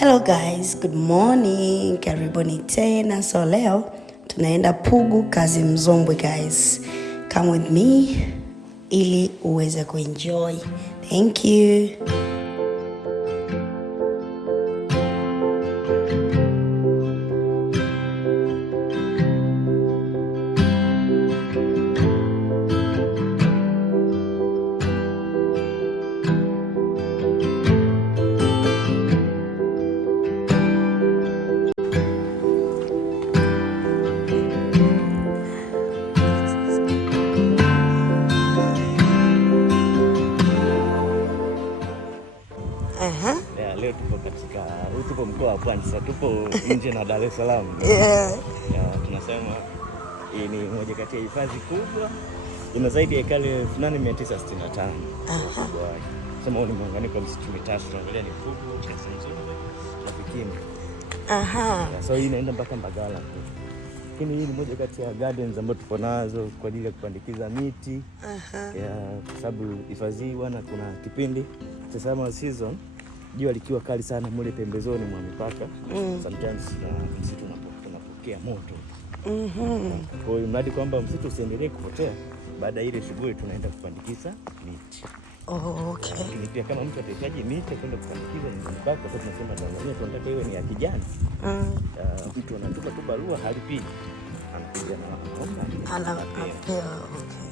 Hello guys, good morning. Karibuni tena. So leo tunaenda Pugu Kazimzumbwi guys. Come with me ili uweze kuenjoy. Thank you. Leo tupo mkoa wa Pwani, sasa tupo nje na Dar es Salaam. Tunasema hii ni moja kati ya hifadhi kubwa, ina zaidi ya ekari 8965. Sema ni muunganiko wa misitu mitatu, tunaangalia ni Pugu, Kazimzumbwi na Vikimbi. So hii inaenda mpaka Mbagala. Lakini hii ni moja kati ya gardens ambazo tupo nazo kwa ajili ya kupandikiza miti. Kwa sababu hifadhi hii kuna kipindi cha summer season, jua likiwa kali sana mule pembezoni mwa mipaka, sometimes msitu unapokea moto. Kwa hiyo mradi kwamba msitu usiendelee kupotea, baada ya ile shughuli tunaenda kupandikiza miti. Okay. Lakini pia kama mtu atahitaji miti kwenda kupandikiza mipaka, kwa sababu tunasema Tanzania tunataka iwe ni ya kijani. Mtu anatupa tu barua halipi, anakuja na anapewa. Okay.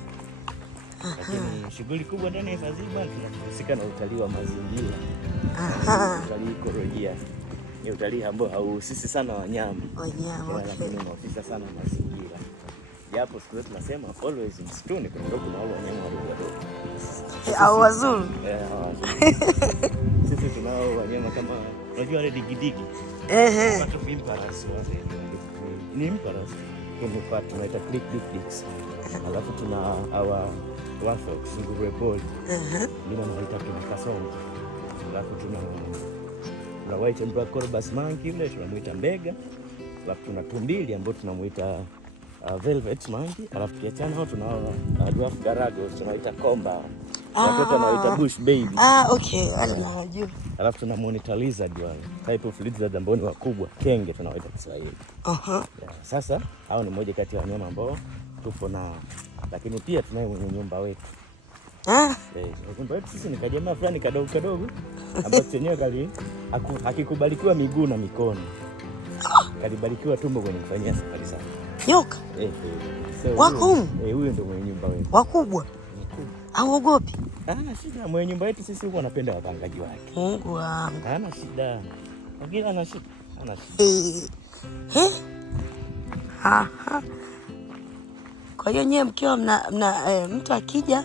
Lakini shughuli kubwa ndani ya hifadhi tunahusika na utalii wa mazingira. Utalii ekolojia. Ni utalii ambao hauhusisi sana wanyama. Lakini unaofisa sana mazingira. Japo siku zote tunasema always msituni kuna wanyama wadogo. Au wazuri. Sisi tunao wanyama kama unajua wale digidigi. Watu vimparas wale. Ni imparas. Tunaita click dicks. Alafu tuna our Wathox, nguruwe pori. Ndio wanaita Kasongo. Alafu tuna white and black Colobus monkey, yule tunamuita mbega. Alafu tuna tumbili ambao tunamuita velvet monkey. Alafu kiachana hao tunao dwarf garago, tunaita komba. Watoto wanaita bush baby. Okay, najua. Alafu tuna monitor lizard wale. Type of lizard ambao ni wakubwa, kenge tunawaita Kiswahili. Sasa hao ni moja kati ya wanyama ambao tupo nao. Lakini pia tunaye mwenye nyumba wetu. Nyumba wetu sisi ni kajamaa fulani kadogo ambapo chenyewe hakikubalikiwa miguu na mikono. Kalibarikiwa tumbo kwenye kufanyia safari sana. Nyoka? Wako huko? Huyo ndio mwenye nyumba wetu. Wakubwa? Hauogopi? Hana shida, mwenye nyumba yetu sisi huko anapenda wapangaji wake. Mungu wangu. Hana shida. Lakini ana shida. Kwa hiyo nyewe mkiwa mtu akija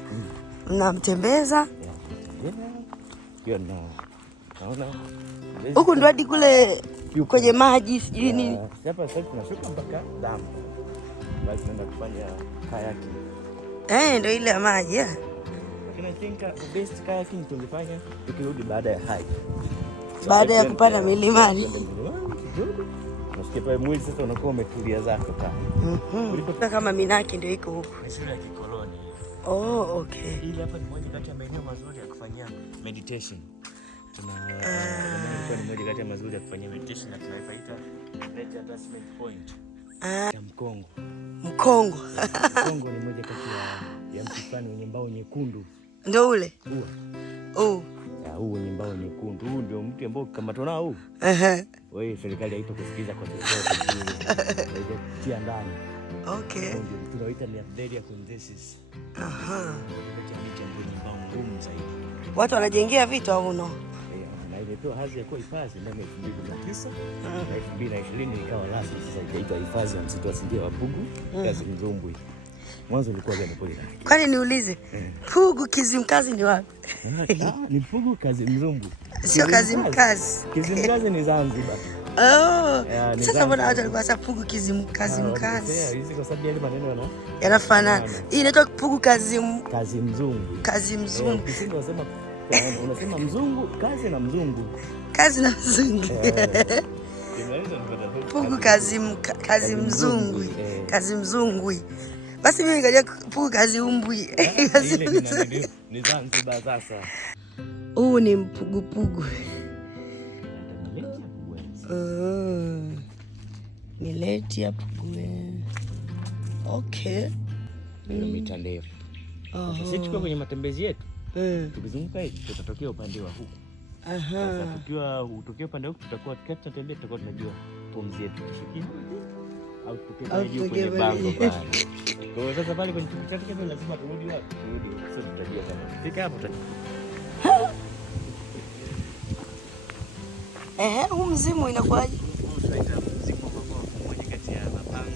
mnamtembeza. Naona huku ndo hadi kule kwenye maji sijui nini. Hapa sasa tunashuka mpaka damu. Basi tunaenda kufanya kayaking. Ndio ile ya maji. Lakini I think the best kayaking tulifanya tukirudi baada ya hike. Baada ya kupanda milimani. Nasikia pale mwili sasa unakuwa umetulia zako kama. Ulipotoka kama Minaki ndio iko huko. Ni shule ya kikoloni. Okay. Hili hapa ni moja kati ya maeneo mazuri ya kufanyia meditation. Ni moja kati ya mazuri ya kufanyia meditation na tunaipaita Nature Attachment Point. Mkongo. Mkongo ni moja kati ya mti fulani wenye mbao nyekundu. Ndio ule? Huu ni mbao nyekundu. Huu ndio mti ambao kama tunao huu. Wewe serikali haito kusikiza kwa chochote. Haijatia ndani. Okay. Tunaita ni Atheria condensis. Watu wanajengea vitu au no? Na imepewa hadhi ya kuwa hifadhi ndani ya 2009 na 2020 ikawa rasmi sasa ikaitwa hifadhi ya msitu asilia wa Pugu Kazimzumbwi. Mwanzo ilikuwa gani pole? Kwani niulize, Pugu Kizimkazi ni wapi? Ni Pugu Kazimzumbwi. Sio Kazimkazi. Kizimkazi ni Zanzibar. Sasa mbona watu walikuwa sasa Pugu Kazimkazi? Hizi kwa sababu yale maneno yanafanana. Hii inaitwa Pugu Kazimzumbwi. Kiswahili unasema mzungu, kazi na mzungu. Pugu Kazimzumbwi. Basi mimi nikaja Pugu Kaziumbwi. Ni Zanzibar sasa. Huu ni mpugupugu. Mileti hapo kule. Okay. Kilomita ndefu. Sisi tukiwa kwenye matembezi yetu. Tukizunguka hivi tutatokea upande wa huku. Sasa utokea upande huku tutakuwa tunatembea, tutakuwa tunajua pumzi yetu tushukia au tutokea juu kwenye bango pale. Kwa hiyo sasa pale kwenye tukitaka kile lazima turudi wapi? Turudi. Sasa tutajua kama fika hapo huu mzimu inakuwaje? Tunaita mzimu mmoja kati ya mapango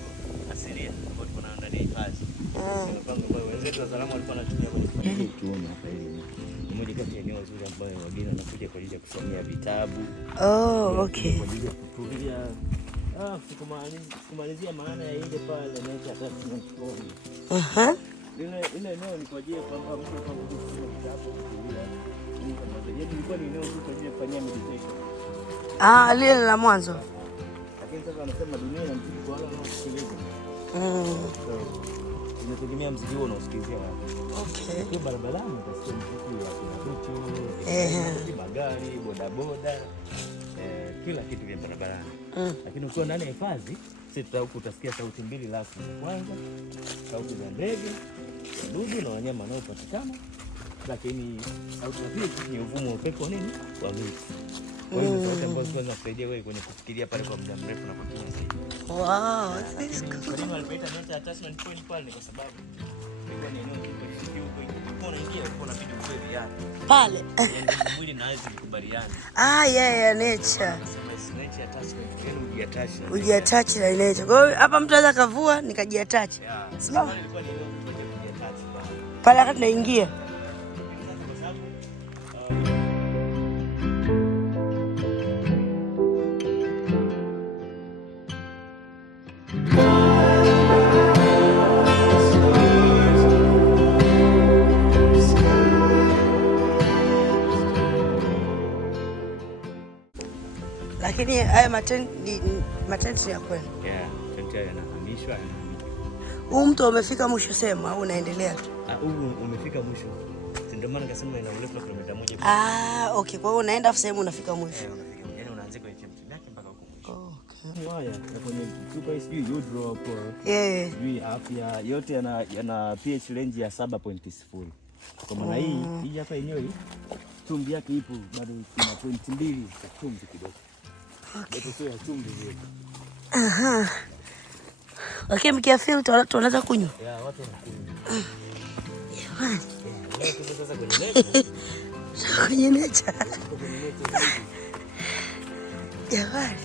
asilia ambayo tuko nayo ndani ya hifadhi. Mapango ambayo wenzetu wa Salamu walikuwa wanatumia kwenye kiuno hapa hivi. Mmoja kati ya eneo zuri ambayo wageni wanakuja kwa ajili ya kusomea vitabu. Okay. Kwa ajili ya kutulia. Sikumalizia maana ya ile pale nature attachment point. Ile eneo ni kwa ajili ya kwamba mtu kama kusoma vitabu kutulia. Ilikuwa ni eneo zuri kwa ajili ya kufanyia meditation. Lile la mwanzo. Lakini sasa wanasema dunia ina mziki kwa wale wanaosikiliza. Inategemea mziki huo unaosikilizia wapi. Okay. Kwa barabarani utasikia mziki wa vitu, magari, bodaboda, kila kitu vya barabarani. Lakini ukiwa ndani ya hifadhi, sisi huku utasikia sauti mbili rasmi. Kwanza, sauti za ndege, wadudu na wanyama wanaopatikana. Lakini sauti ya pili ni uvumo wa upepo nini? Wa miti. Kwa hiyo sauti ambazo zinasaidia wewe kwenye kufikiria pale kwa muda mrefu na kutunza zaidi. Wow, this is cool. Kwa nini walipaita nature attachment point pale? Ni kwa sababu ilikuwa ni eneo huko unaingia unabidi uwe viatu. Pale. Mwili na ardhi vikubaliane. Nature. Nature attachment, ujiattach. Ujiattach na nature. Kwa hiyo hapa mtu anaweza kavua nikajiattach. Sawa? Ilikuwa ni eneo kujiattach pale. Pale wakati naingia. Lakini haya matenti ya kweli. Tenti yanahamishwa. Huu mtu umefika mwisho sema au unaendelea tu? Huu umefika mwisho. Ndio maana nikasema ina urefu wa kilomita 1. Okay, kwa hiyo unaenda sehemu unafika mwisho. Unafika. Yaani unaanza kwenye chemchemi yake mpaka huko mwisho. Okay. Haya, na kwenye chupa hii you drop. Hii afya yote yana pH range ya 7.0. Kwa maana hii hapa yenyewe chumvi yake ipo bado ina 0.2 za chumvi kidogo. Okay. Sio ya chumvi hiyo. Okay, mkia filter watu wanaweza kunywa. Watu wanakunywa. Jamani. Sasa kwenye nature. Kwenye nature. Jamani.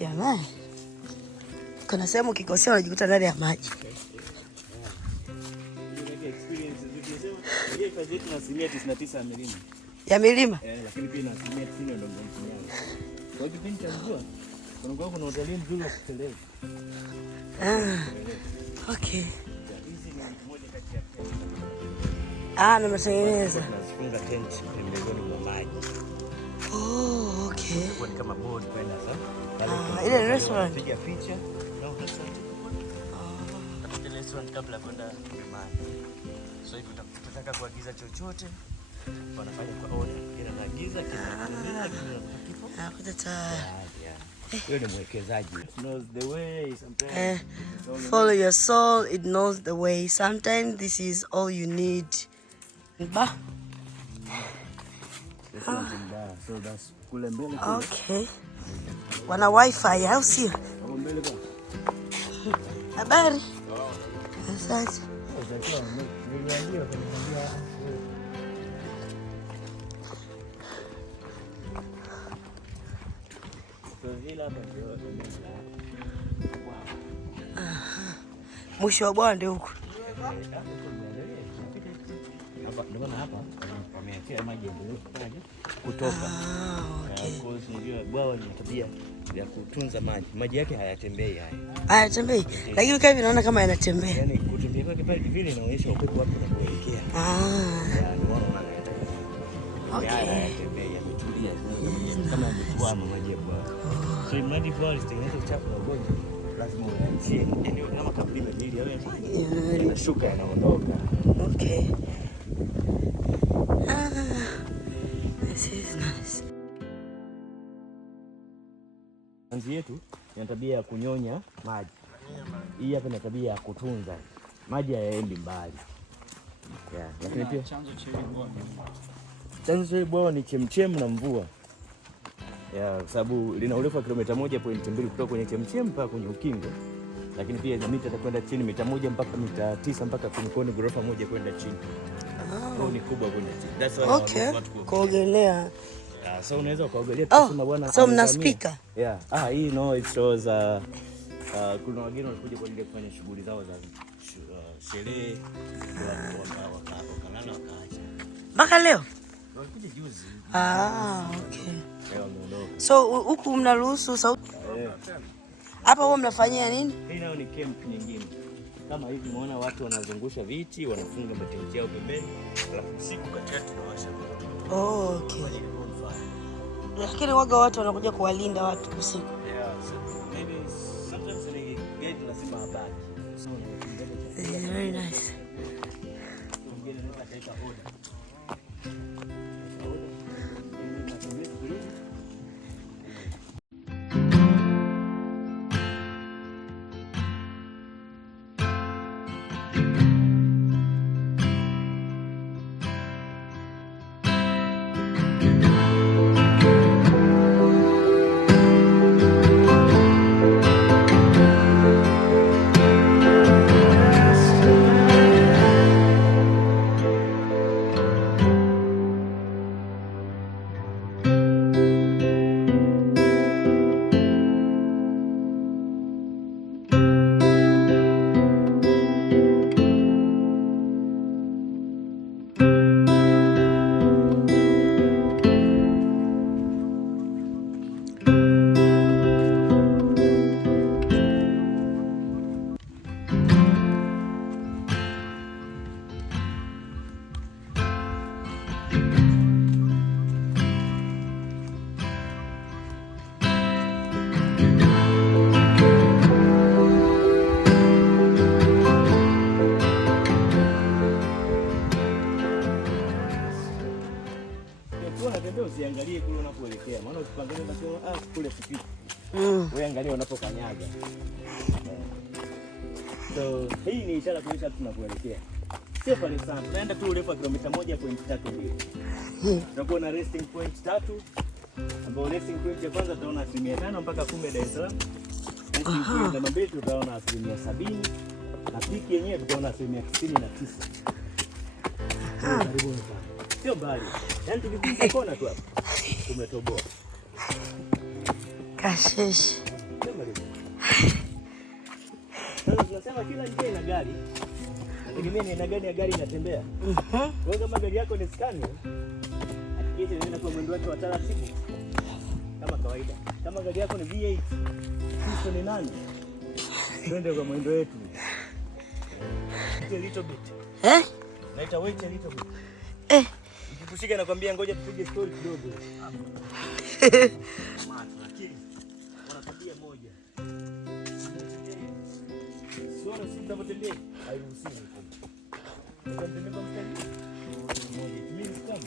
Jamani. Kuna sehemu ukikosea unajikuta ndani ya maji. Ya milima? Lakini pia na 90% ndio ndio. Kwa hiyo kipindi cha mvua kuna utalii mzuri wa kuteleza. Okay. Hizi ni moja kati ya nametengeneza. Tunafunga tent pembezoni mwa maji. Okay. Kwa kama board kwenda sasa. Ile restaurant. Piga picha. No, restaurant. Tafuta restaurant kabla kwenda maji. So hivi utataka kuagiza chochote wanafanya kwa order. Kila naagiza hiyo ni mwekezaji. Knows the way sometimes. Follow your soul, it knows the way. Sometimes this is all you need. So that's kule mbele. Okay. Wana wifi au sio? Habari? Asante. Mwisho wa bwawa ndio huko. Ndio hapa wamewekea maji kutoka. Okay. Kwa hiyo bwawa ni tabia ya kutunza maji. Maji yake hayatembei haya. Hayatembei. Lakini kama naona kama yanatembea. Yaani kutembea kwake pale vile inaonyesha upepo wake unapoelekea. Okay. Yanatembea yametulia. Kama yametuama maji ya bwawa. So imradi bwawa litengeneze uchafu na ugonjwa. Lazima uachie eneo kama kabila hili yawe yanashuka yanaondoka. Okay. chanzi yetu ina tabia ya kunyonya maji. Hii hapa ina tabia ya kutunza maji, hayaendi mbali. Yeah, lakini pia chanzo cha hili bwawa ni chemchem na mvua. Yeah, kwa sababu lina urefu wa kilomita 1.2 kutoka kwenye chemchem mpaka kwenye ukingo. Lakini pia ina mita kwenda chini mita 1 mpaka mita 9 mpaka kwenye ghorofa moja kwenda chini. Ni kubwa kwenda chini. That's why kuogelea. So unaweza kuogelea kusema bwana. So mna speaker? Yeah. Hii it shows kuna wageni walikuja kwa ajili ya kufanya shughuli zao za sherehe, wakalala wakaacha. Mpaka leo? Walikuja juzi. Okay. So huku mnaruhusu sauti? Hapa huwa mnafanyia nini? Hii nayo ni camp nyingine. Kama hivi unaona watu wanazungusha viti, wanafunga matenti yao pembeni, alafu usiku katikati tunawasha moto. Okay. Lakini waga watu wanakuja kuwalinda watu usiku. Yeah, so maybe sometimes they get lazima habari. So very nice. Usiangalie kule unapoelekea, maana ukiangalia basi kule sipiti. Wewe angalia unapokanyaga. So hii ni ishara kuonyesha tunapoelekea. Safari sana. Tunaenda tu urefu wa kilomita 1.32. Tutakuwa na resting point 3. Ambapo resting point ya kwanza tutaona 5% mpaka 10 Dar es Salaam. Resting point namba 2 tutaona 70%. Na piki yenyewe tutaona 99%. Karibuni sana. Sio mbali. Yaani tukipita kona tu hapa. Tumetoboa. Kashish. Sasa tunasema kila njia ina gari. Nategemea ni aina gani ya gari inatembea. Wewe kama gari yako ni Scania, hakikisha inaenda kwa mwendo wake wa taratibu kama kawaida. Kama gari yako ni V8, sisi ni nani? Twende kwa mwendo wetu. A little bit. Naita wait a little bit. Ukikushika nakwambia ngoja tupige story kidogo. Lakini wana tabia moja. Sio si tunapotembea hairuhusiwi. Tunatembea kwa mstari mmoja. Mimi kama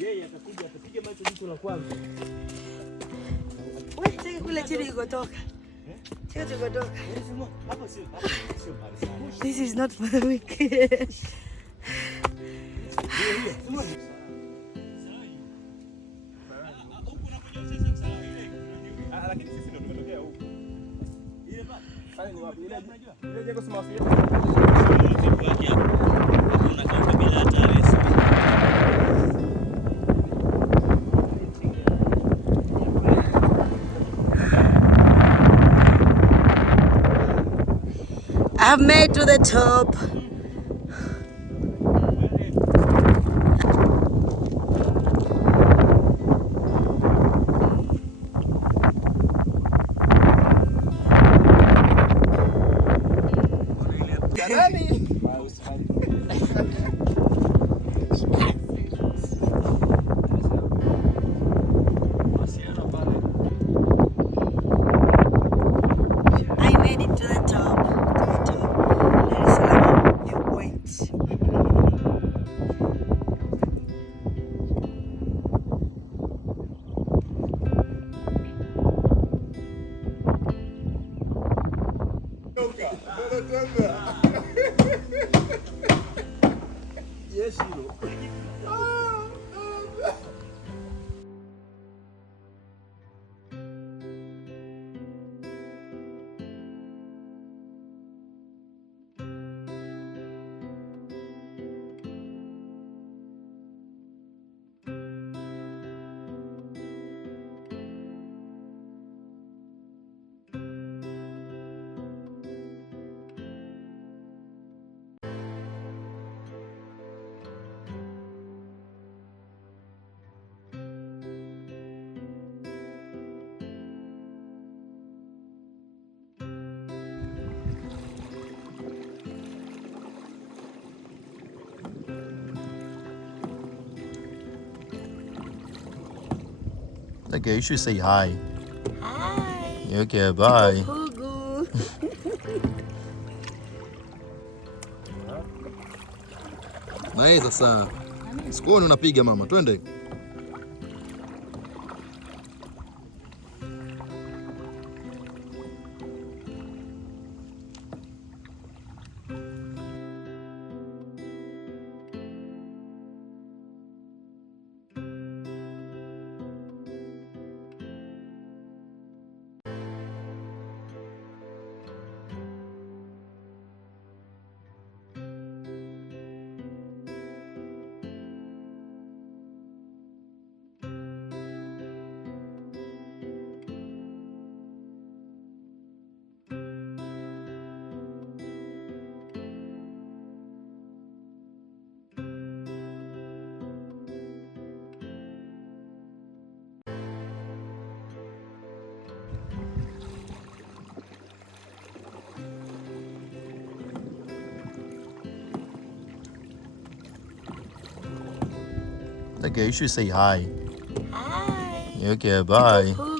yeye atakuja atapiga macho mtu la kwanza. Wewe tiki kule chini kutoka. Chini kutoka. Hapo sio mbali sana. This is not for the weak. Lakini sisi ndio tumetokea huko. Ile pale. Pale ni wapi? Ile jengo sima wapi? Kuna kama bila hatari. I've made to the top. Yes, hilo. Okay, you should say hi. Hi. Okay, bye. Pugu. Na yeye sasa. Sikuoni unapiga mama, twende. Okay, you should say hi. Hi. Okay, bye. Pugu.